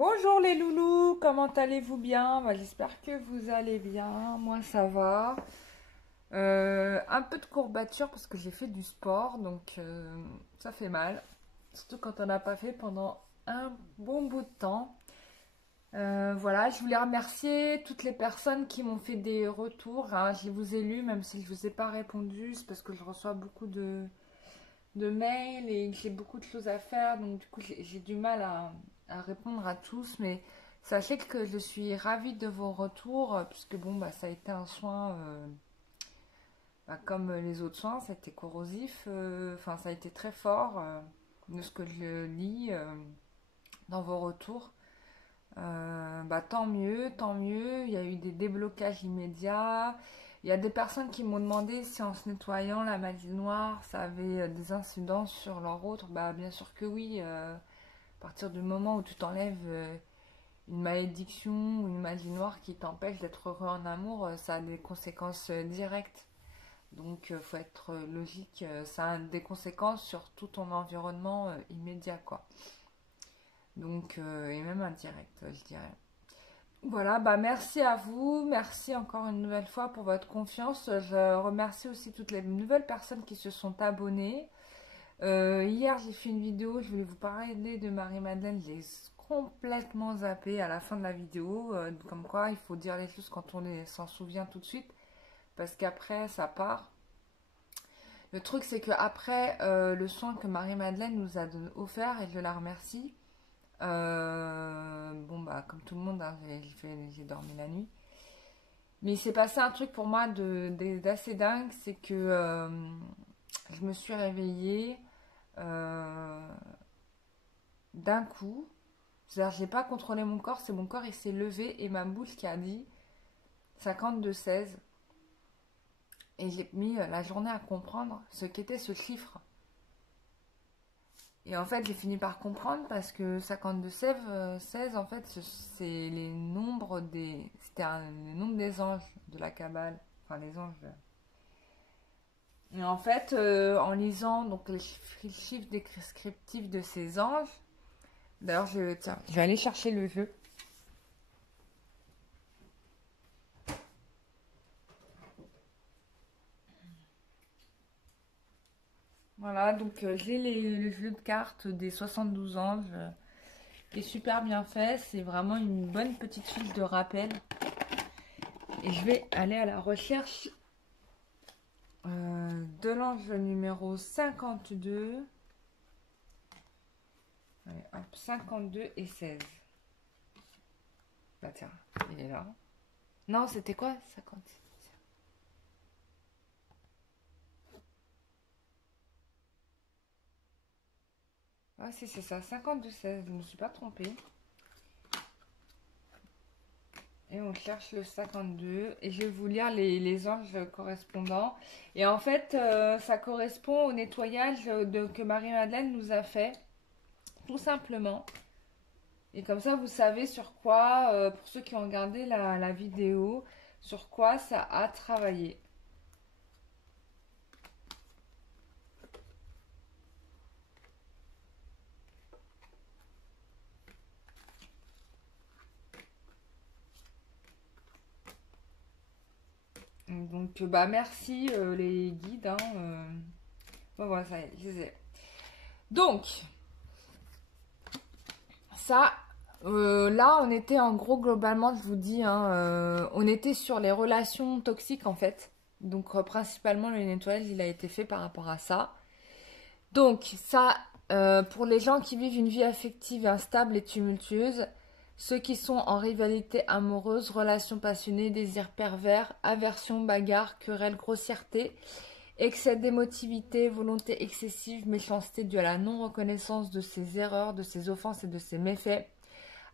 Bonjour les loulous, comment allez-vous bien? J'espère que vous allez bien, moi ça va. Un peu de courbature parce que j'ai fait du sport, donc ça fait mal. Surtout quand on n'a pas fait pendant un bon bout de temps. Voilà, je voulais remercier toutes les personnes qui m'ont fait des retours, hein. Je vous ai lus, même si je ne vous ai pas répondu, c'est parce que je reçois beaucoup de mails et j'ai beaucoup de choses à faire, donc du coup j'ai du mal à répondre à tous, mais sachez que je suis ravie de vos retours, puisque bon bah ça a été un soin comme les autres soins, ça a été corrosif, enfin ça a été très fort de ce que je lis dans vos retours. Tant mieux, il y a eu des déblocages immédiats. Il y a des personnes qui m'ont demandé si en se nettoyant la magie noire, ça avait des incidences sur leur autre. Bah bien sûr que oui. À partir du moment où tu t'enlèves une malédiction ou une magie noire qui t'empêche d'être heureux en amour, ça a des conséquences directes. Donc faut être logique. Ça a des conséquences sur tout ton environnement immédiat, quoi. Donc et même indirect, je dirais. Voilà, bah merci à vous, merci encore une nouvelle fois pour votre confiance. Je remercie aussi toutes les nouvelles personnes qui se sont abonnées. Hier, j'ai fait une vidéo, je voulais vous parler de Marie-Madeleine, j'ai complètement zappé à la fin de la vidéo, comme quoi il faut dire les choses quand on s'en souvient tout de suite, parce qu'après ça part. Le truc c'est que après le soin que Marie-Madeleine nous a offert, et je la remercie, bon bah comme tout le monde, hein, j'ai dormi la nuit. Mais il s'est passé un truc pour moi d'assez dingue, c'est que je me suis réveillée euh, d'un coup. C'est-à-dire j'ai pas contrôlé mon corps, c'est mon corps il s'est levé et ma bouche qui a dit 52-16. Et j'ai mis la journée à comprendre ce qu'était ce chiffre. Et en fait, j'ai fini par comprendre parce que 52-16, en fait, c'est les nombres des. C'était le nombre des anges de la Kabbale. Enfin, les anges. Et en fait, en lisant donc, les chiffres descriptifs de ces anges, d'ailleurs, tiens, je vais aller chercher le jeu. Voilà, donc j'ai le jeu de cartes des 72 anges qui est super bien fait. C'est vraiment une bonne petite fiche de rappel. Et je vais aller à la recherche de l'ange numéro 52. Allez, hop, 52 et 16. Bah tiens, il est là. Non, c'était quoi 50? Ah si, c'est ça, 52-16. Je ne me suis pas trompée. Et on cherche le 52. Et je vais vous lire les anges correspondants. Et en fait, ça correspond au nettoyage que Marie-Madeleine nous a fait. Tout simplement. Et comme ça, vous savez sur quoi, pour ceux qui ont regardé la vidéo, sur quoi ça a travaillé. Donc, bah merci les guides, hein, bon, voilà, ça y est, je les ai. Donc, ça, là, on était en gros, globalement, je vous dis, hein, on était sur les relations toxiques, en fait. Donc, principalement, le nettoyage, il a été fait par rapport à ça. Donc, ça, pour les gens qui vivent une vie affective instable et tumultueuse, ceux qui sont en rivalité amoureuse, relations passionnées, désirs pervers, aversion, bagarre, querelle, grossièreté, excès d'émotivité, volonté excessive, méchanceté due à la non-reconnaissance de ses erreurs, de ses offenses et de ses méfaits,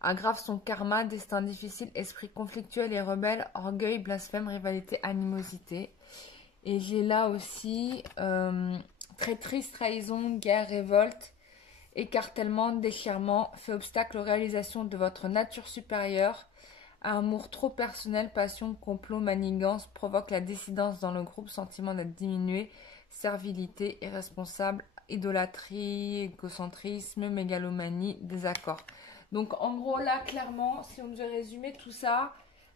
aggrave son karma, destin difficile, esprit conflictuel et rebelle, orgueil, blasphème, rivalité, animosité. Et j'ai là aussi traîtrise, trahison, guerre, révolte, écartèlement, déchirement, fait obstacle aux réalisations de votre nature supérieure, amour trop personnel, passion, complot, manigance, provoque la dissidence dans le groupe, sentiment d'être diminué, servilité, irresponsable, idolâtrie, égocentrisme, mégalomanie, désaccord. Donc en gros là clairement, si on devait résumer tout ça,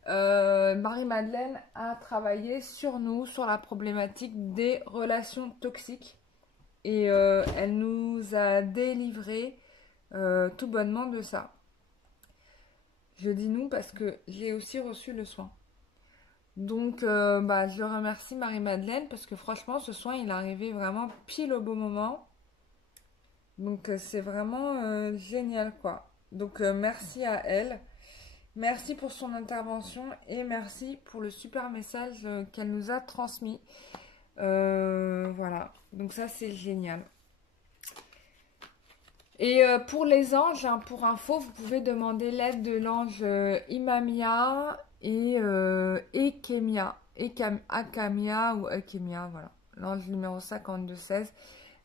Marie-Madeleine a travaillé sur nous, sur la problématique des relations toxiques. Et elle nous a délivré tout bonnement de ça. Je dis nous parce que j'ai aussi reçu le soin. Donc bah, je remercie Marie-Madeleine parce que franchement ce soin il est arrivé vraiment pile au bon moment. Donc c'est vraiment génial quoi. Donc merci à elle. Merci pour son intervention et merci pour le super message qu'elle nous a transmis. Voilà, donc ça c'est génial. Et pour les anges, hein, pour info, vous pouvez demander l'aide de l'ange Imamia et Ekemia. Akamia ou Ekemia, voilà. L'ange numéro 5216.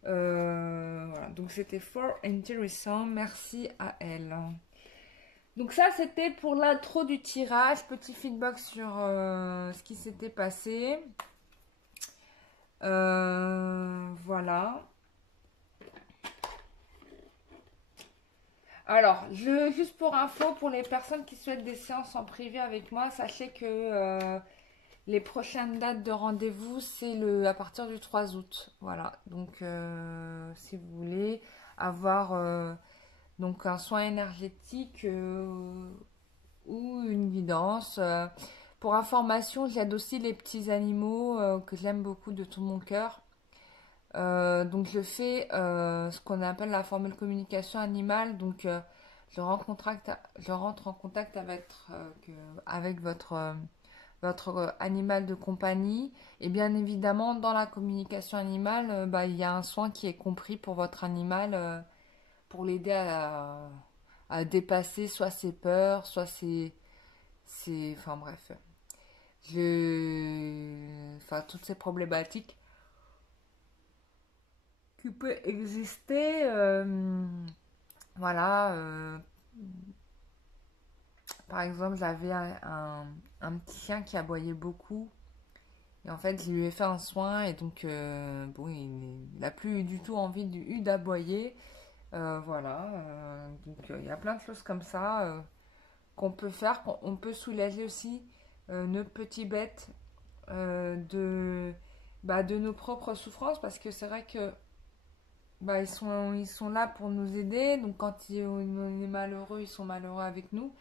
Voilà. Donc c'était fort intéressant. Merci à elle. Donc ça, c'était pour l'intro du tirage. Petit feedback sur ce qui s'était passé. Voilà. Alors, juste pour info, pour les personnes qui souhaitent des séances en privé avec moi, sachez que les prochaines dates de rendez-vous, c'est à partir du 3 août. Voilà, donc si vous voulez avoir donc un soin énergétique ou une guidance. Pour information, j'aide aussi les petits animaux que j'aime beaucoup de tout mon cœur. Donc je fais ce qu'on appelle la formule communication animale. Donc je rentre en contact avec votre animal de compagnie. Et bien évidemment, dans la communication animale, bah, il y a un soin qui est compris pour votre animal pour l'aider à dépasser soit ses peurs, soit enfin bref, enfin toutes ces problématiques qui peut exister. Voilà. Par exemple, j'avais un petit chien qui aboyait beaucoup. Et en fait, je lui ai fait un soin. Et donc, bon, il n'a plus du tout envie d'aboyer. Voilà. Donc, il y a plein de choses comme ça qu'on peut faire. On peut soulager aussi nos petits bêtes de nos propres souffrances. Parce que c'est vrai que bah, ils sont là pour nous aider. Donc quand on est malheureux, ils sont malheureux avec nous.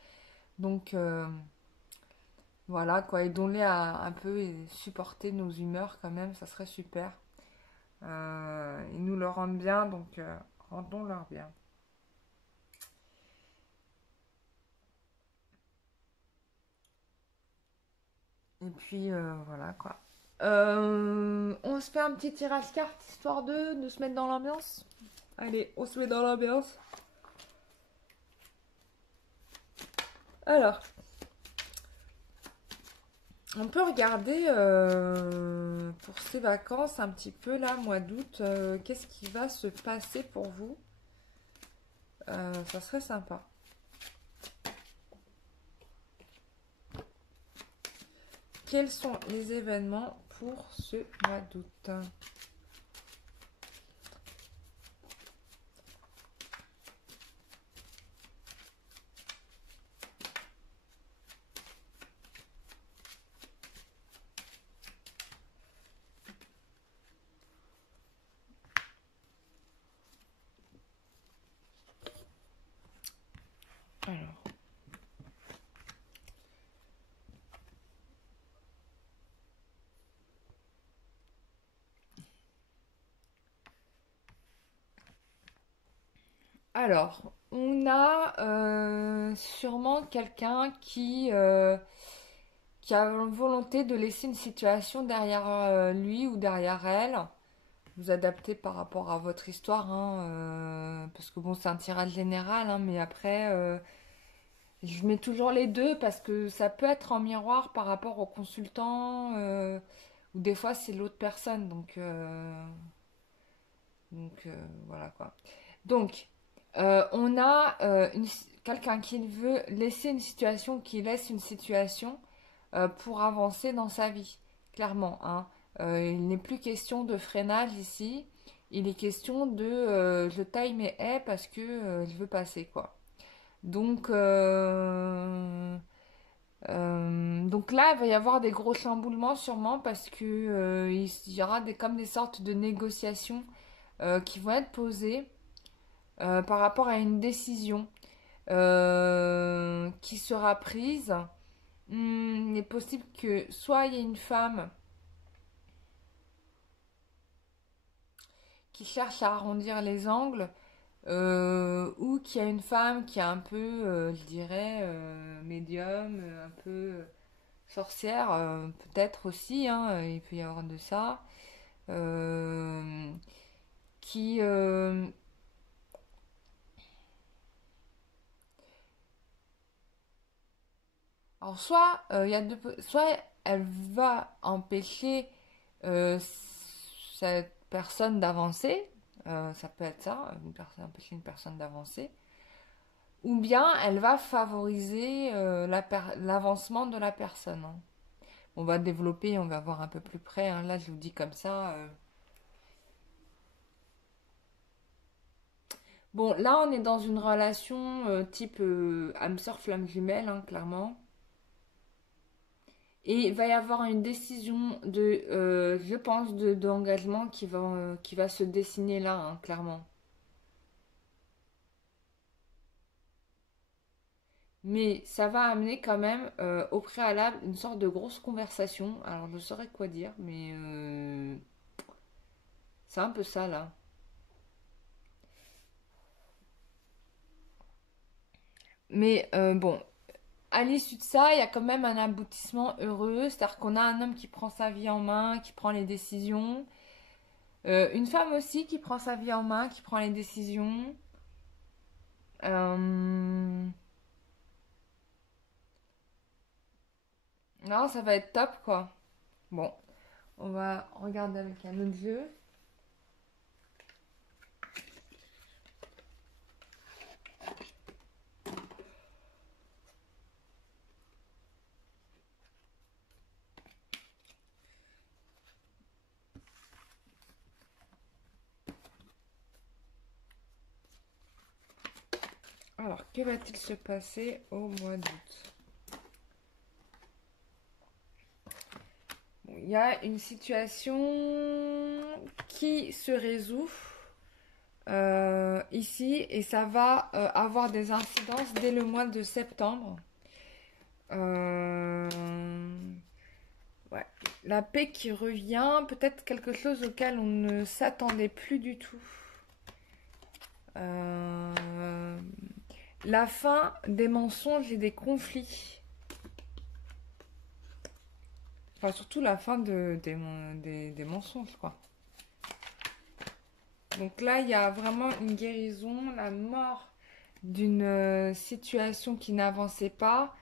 Donc voilà quoi, aidons-les à un peu supporter nos humeurs quand même, ça serait super. Ils nous le rendent bien, donc rendons-leur bien. Et puis voilà quoi. On se fait un petit tirage carte histoire de se mettre dans l'ambiance. Allez, on se met dans l'ambiance. Alors, on peut regarder pour ces vacances un petit peu là, mois d'août, qu'est-ce qui va se passer pour vous. Ça serait sympa. Quels sont les événements pour ce mois d'août? Alors, on a sûrement quelqu'un qui a la volonté de laisser une situation derrière lui ou derrière elle. Vous adaptez par rapport à votre histoire, hein, parce que bon, c'est un tirage général, hein, mais après, je mets toujours les deux parce que ça peut être en miroir par rapport au consultant, ou des fois c'est l'autre personne, donc voilà quoi. Donc, on a quelqu'un qui veut laisser une situation, qui laisse une situation pour avancer dans sa vie, clairement. Hein. Il n'est plus question de freinage ici, il est question de je taille mes haies parce que je veux passer, quoi. Donc, donc là, il va y avoir des gros chamboulements sûrement parce que il y aura comme des sortes de négociations qui vont être posées par rapport à une décision qui sera prise. Il est possible que soit il y ait une femme qui cherche à arrondir les angles, ou qu'il y a une femme qui est un peu, je dirais, médium, un peu sorcière, peut-être aussi, hein, il peut y avoir de ça, euh, qui... alors soit, il y a soit elle va empêcher euh, cette personne d'avancer, ça peut être ça, une personne, empêcher une personne d'avancer, ou bien elle va favoriser l'avancement de la personne, hein. On va développer, on va voir un peu plus près, hein. Là, je vous dis comme ça. Bon, là, on est dans une relation type âme sœur flamme jumelle, hein, clairement. Et il va y avoir une décision je pense, d'engagement qui va se dessiner là, hein, clairement. Mais ça va amener quand même au préalable une sorte de grosse conversation. Alors, je saurais quoi dire, mais c'est un peu ça là. Mais bon, à l'issue de ça, il y a quand même un aboutissement heureux. C'est-à-dire qu'on a un homme qui prend sa vie en main, qui prend les décisions. Une femme aussi qui prend sa vie en main, qui prend les décisions. Euh, Non, ça va être top, quoi. Bon, on va regarder avec un autre jeu. Alors, que va-t-il se passer au mois d'août? Bon, il y a une situation qui se résout ici et ça va avoir des incidences dès le mois de septembre. Euh, ouais. La paix qui revient, peut-être quelque chose auquel on ne s'attendait plus du tout. Euh, la fin des mensonges et des conflits. Enfin, surtout la fin des mensonges, quoi. Donc là, il y a vraiment une guérison, la mort d'une situation qui n'avançait pas,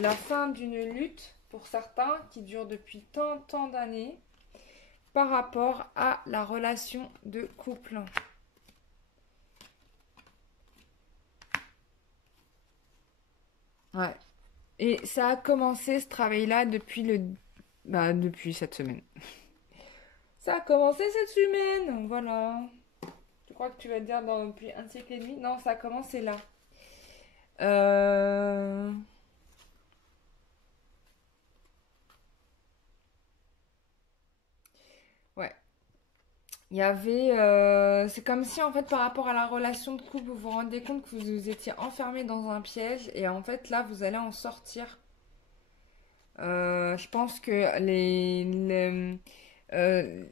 la fin d'une lutte pour certains qui dure depuis tant d'années par rapport à la relation de couple. Ouais. Et ça a commencé ce travail-là depuis cette semaine. Ça a commencé cette semaine, voilà. Je crois que tu vas te dire depuis un siècle et demi. Non, ça a commencé là. Euh... Ouais. Il y avait... c'est comme si, en fait, par rapport à la relation de couple, vous vous rendez compte que vous étiez enfermé dans un piège. Et en fait, là, vous allez en sortir. Je pense que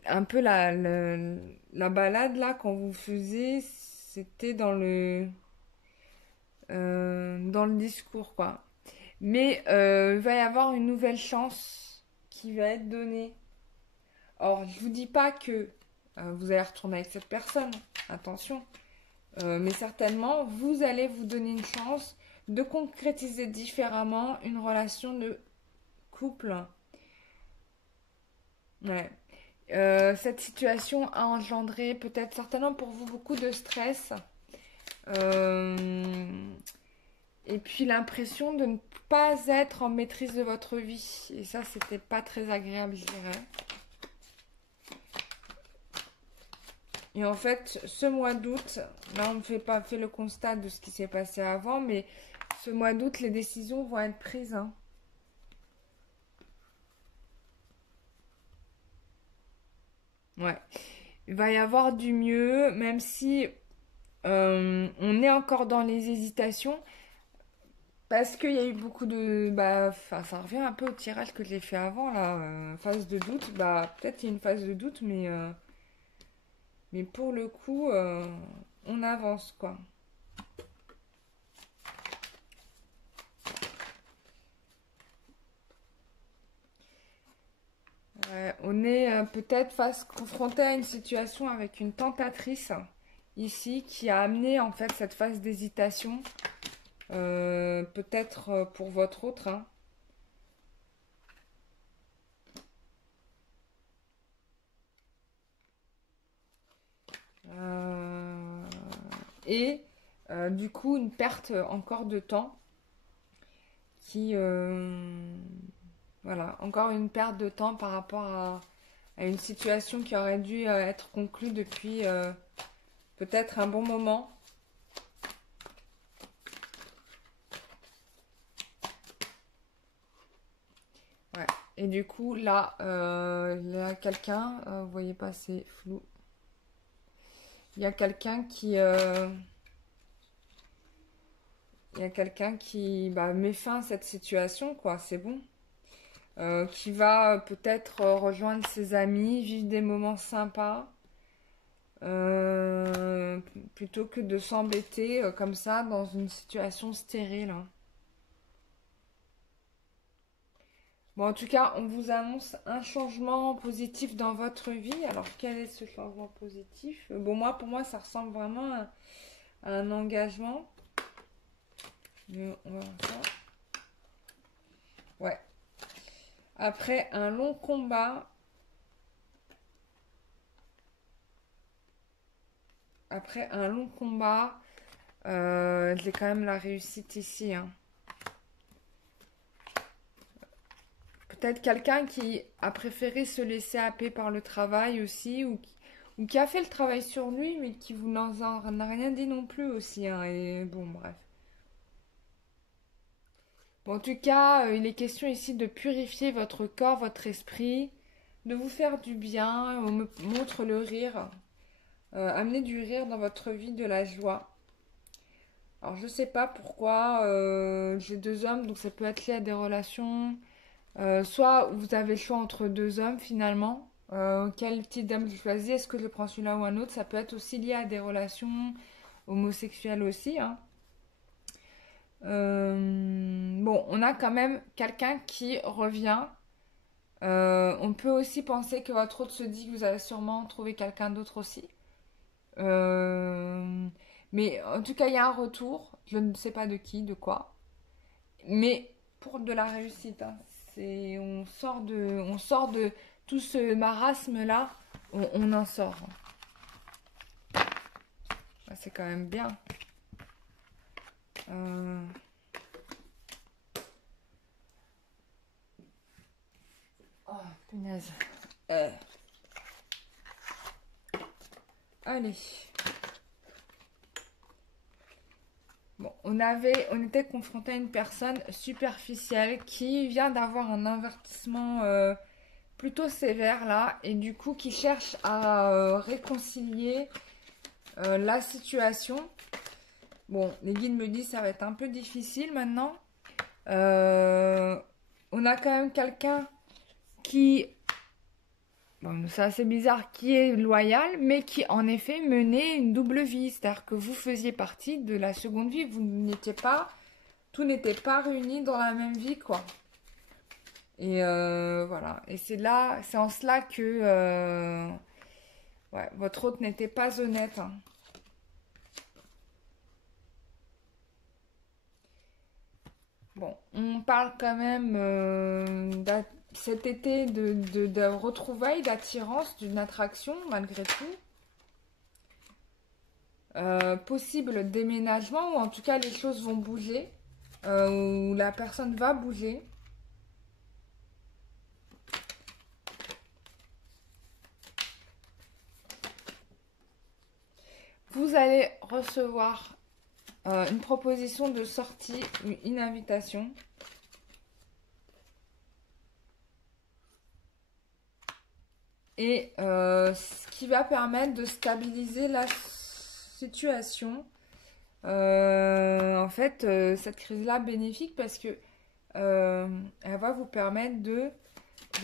un peu la balade, là, quand vous faisiez, c'était dans le discours, quoi. Mais il va y avoir une nouvelle chance qui va être donnée. Or, je vous dis pas que vous allez retourner avec cette personne, attention. Mais certainement, vous allez vous donner une chance de concrétiser différemment une relation de couple. Ouais. Cette situation a engendré peut-être certainement pour vous beaucoup de stress. Euh, et puis l'impression de ne pas être en maîtrise de votre vie. Et ça, c'était pas très agréable, je dirais. Et en fait, ce mois d'août, là on ne fait pas fait le constat de ce qui s'est passé avant, mais ce mois d'août, les décisions vont être prises, hein. Ouais. Il va y avoir du mieux, même si on est encore dans les hésitations, parce qu'il y a eu beaucoup de... Bah, ça revient un peu au tirage que j'ai fait avant, là, phase de doute. Bah, peut-être il y a une phase de doute, mais pour le coup, on avance, quoi. On est peut-être confronté à une situation avec une tentatrice ici qui a amené en fait cette phase d'hésitation, peut-être pour votre autre, hein. Euh, et du coup une perte encore de temps qui voilà, encore une perte de temps par rapport à une situation qui aurait dû être conclue depuis peut-être un bon moment. Ouais. Et du coup, là, il y a quelqu'un, vous voyez pas, c'est flou. Il y a quelqu'un qui bah, met fin à cette situation, quoi. C'est bon. Qui va peut-être rejoindre ses amis, vivre des moments sympas, euh, plutôt que de s'embêter comme ça dans une situation stérile, hein. Bon, en tout cas, on vous annonce un changement positif dans votre vie. Alors, quel est ce changement positif? Bon, pour moi, ça ressemble vraiment à un engagement. Mais on va voir ça. Ouais. Après un long combat, j'ai quand même la réussite ici, hein. Peut-être quelqu'un qui a préféré se laisser happer par le travail aussi, ou qui a fait le travail sur lui, mais qui vous n'en a rien dit non plus aussi, hein. Et bon, bref. Bon, en tout cas, il est question ici de purifier votre corps, votre esprit, de vous faire du bien. On me montre le rire. Amener du rire dans votre vie, de la joie. Alors, je sais pas pourquoi j'ai deux hommes, donc ça peut être lié à des relations. Soit vous avez le choix entre deux hommes finalement. Quel type d'homme je choisis? Est-ce que je prends celui-là ou un autre? Ça peut être aussi lié à des relations homosexuelles aussi, hein. Bon, on a quand même quelqu'un qui revient. On peut aussi penser que votre autre se dit que vous allez sûrement trouver quelqu'un d'autre aussi. Euh, mais en tout cas, il y a un retour. Je ne sais pas de qui, de quoi. Mais pour de la réussite, hein. On sort de tout ce marasme-là. On en sort. C'est quand même bien. Euh, Oh, punaise. Allez. Bon, on était confronté à une personne superficielle qui vient d'avoir un avertissement plutôt sévère là, et du coup qui cherche à réconcilier la situation. Bon, les guides me disent que ça va être un peu difficile maintenant. Euh, on a quand même quelqu'un qui, bon, c'est assez bizarre, qui est loyal, mais qui en effet menait une double vie. C'est-à-dire que vous faisiez partie de la seconde vie, vous n'étiez pas, tout n'était pas réuni dans la même vie, quoi. Et voilà. Et c'est en cela que ouais, votre hôte n'était pas honnête, hein. Bon, on parle quand même cet été de retrouvailles, d'attirance, d'une attraction malgré tout. Possible déménagement, ou en tout cas les choses vont bouger, ou la personne va bouger. Vous allez recevoir une proposition de sortie, une invitation. Et ce qui va permettre de stabiliser la situation. En fait, cette crise-là bénéfique parce que elle va vous permettre de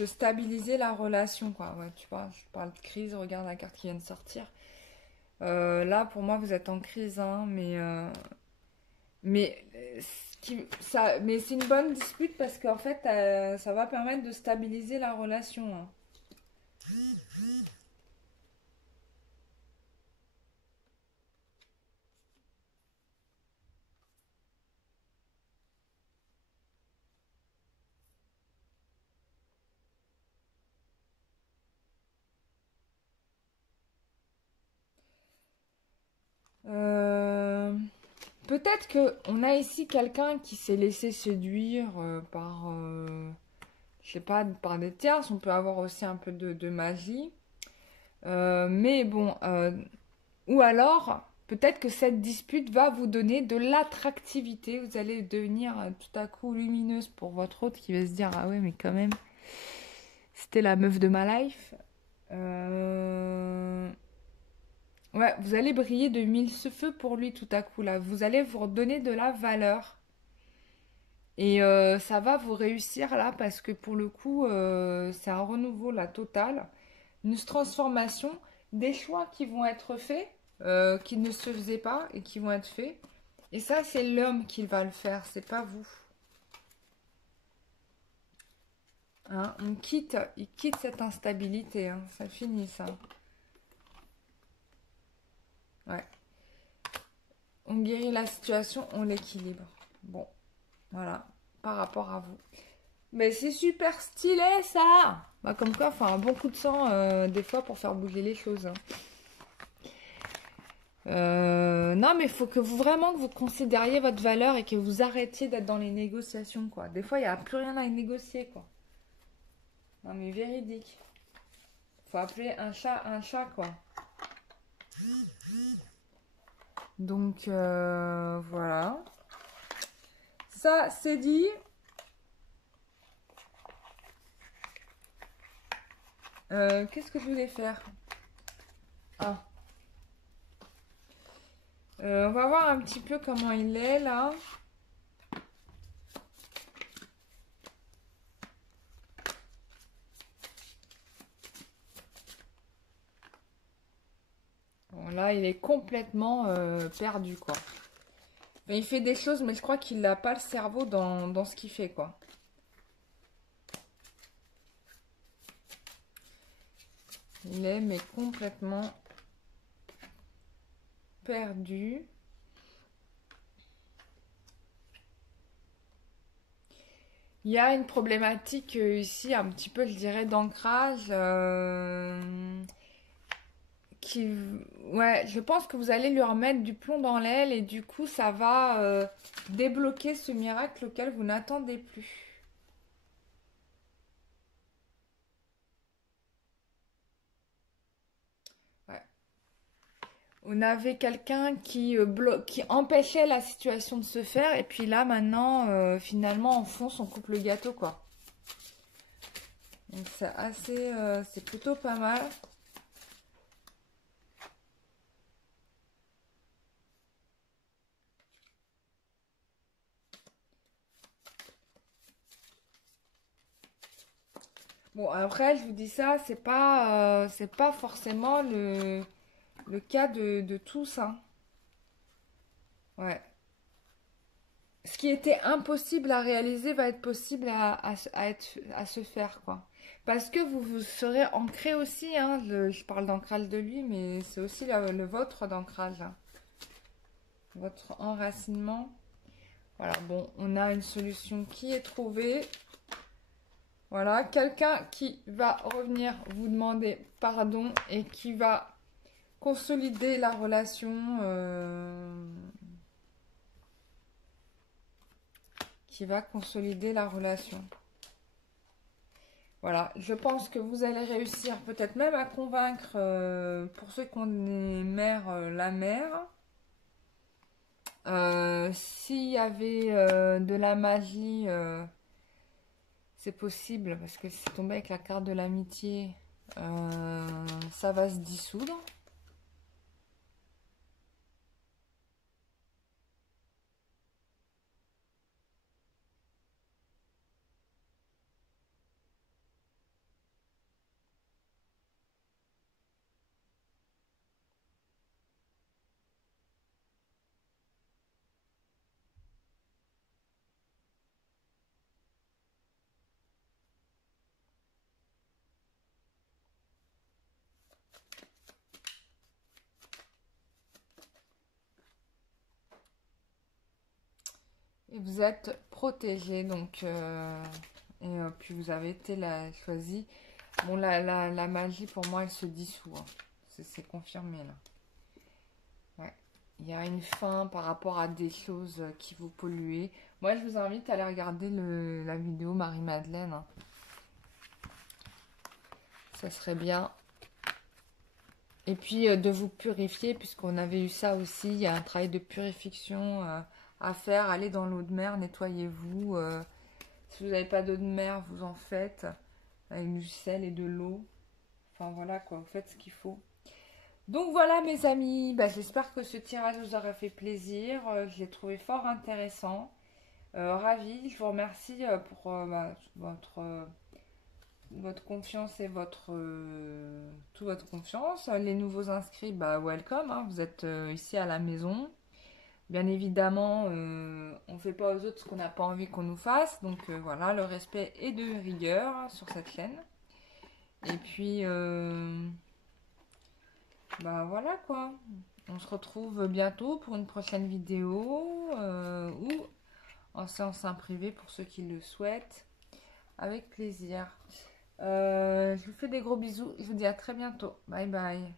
stabiliser la relation, quoi. Ouais, tu vois, je parle de crise, regarde la carte qui vient de sortir. Là, pour moi, vous êtes en crise, hein, mais, mais c'est une bonne dispute parce qu'en fait, ça va permettre de stabiliser la relation, hein. Euh, Peut-être que on a ici quelqu'un qui s'est laissé séduire par, je sais pas, par des tierces. On peut avoir aussi un peu de magie. Mais bon, ou alors, peut-être que cette dispute va vous donner de l'attractivité. Vous allez devenir tout à coup lumineuse pour votre autre qui va se dire, ah ouais, mais quand même, c'était la meuf de ma life. Euh, Ouais, vous allez briller de mille feux pour lui tout à coup là. Vous allez vous redonner de la valeur. Et ça va vous réussir là parce que pour le coup, c'est un renouveau la totale. Une transformation, des choix qui vont être faits, qui ne se faisaient pas et qui vont être faits. Et ça, c'est l'homme qui va le faire, c'est pas vous. Hein, il quitte cette instabilité, hein. Ça finit ça. Ouais. On guérit la situation, on l'équilibre. Bon, voilà, par rapport à vous. Mais c'est super stylé ça! Bah, comme quoi, faut un bon coup de sang des fois pour faire bouger les choses, hein. Non, mais il faut que vous vraiment que vous considériez votre valeur et que vous arrêtiez d'être dans les négociations, quoi. Des fois, il n'y a plus rien à négocier, quoi. Non, mais véridique. Faut appeler un chat, quoi. Donc, voilà. Ça, c'est dit. Qu'est-ce que je voulais faire? Ah. On va voir un petit peu comment il est, là. Bon, là, il est complètement perdu, quoi. Enfin, il fait des choses, mais je crois qu'il n'a pas le cerveau dans ce qu'il fait, quoi. Il est, mais complètement perdu. Il y a une problématique ici, un petit peu, je dirais, d'ancrage. Qui, ouais, je pense que vous allez lui remettre du plomb dans l'aile et du coup, ça va débloquer ce miracle auquel vous n'attendez plus. Ouais. On avait quelqu'un qui empêchait la situation de se faire et puis là, maintenant, finalement, enfonce, on coupe le gâteau, quoi. Donc, c'est assez, c'est plutôt pas mal. Bon, après, je vous dis ça, c'est pas forcément le cas de tous, hein. Ouais. Ce qui était impossible à réaliser va être possible à se faire, quoi. Parce que vous serez ancré aussi, hein. Je parle d'ancrage de lui, mais c'est aussi le vôtre d'ancrage, hein. Votre enracinement. Voilà, bon, on a une solution qui est trouvée. Voilà, quelqu'un qui va revenir vous demander pardon et qui va consolider la relation. Qui va consolider la relation. Voilà, je pense que vous allez réussir peut-être même à convaincre, pour ceux qui ont des mères, la mère. S'il y avait de la magie, c'est possible parce que c'est tombé avec la carte de l'amitié. Ça va se dissoudre. Et vous êtes protégé, donc puis vous avez été choisi. Bon, la magie pour moi elle se dissout, hein. C'est confirmé là. Ouais. Il y a une fin par rapport à des choses qui vous polluaient. Moi je vous invite à aller regarder la vidéo Marie-Madeleine, hein. Ça serait bien. Et puis de vous purifier, puisqu'on avait eu ça aussi. Il y a un travail de purification à faire. Allez dans l'eau de mer, nettoyez-vous. Si vous n'avez pas d'eau de mer, vous en faites. Avec du sel et de l'eau. Enfin voilà quoi, vous faites ce qu'il faut. Donc voilà mes amis, bah, j'espère que ce tirage vous aura fait plaisir. Je l'ai trouvé fort intéressant. Ravie, je vous remercie pour votre confiance et toute votre confiance. Les nouveaux inscrits, bah welcome, hein, vous êtes ici à la maison. Bien évidemment, on ne fait pas aux autres ce qu'on n'a pas envie qu'on nous fasse. Donc voilà, le respect est de rigueur, hein, sur cette chaîne. Et puis, bah voilà quoi. On se retrouve bientôt pour une prochaine vidéo ou en séance en privé pour ceux qui le souhaitent. Avec plaisir. Je vous fais des gros bisous. Je vous dis à très bientôt. Bye bye.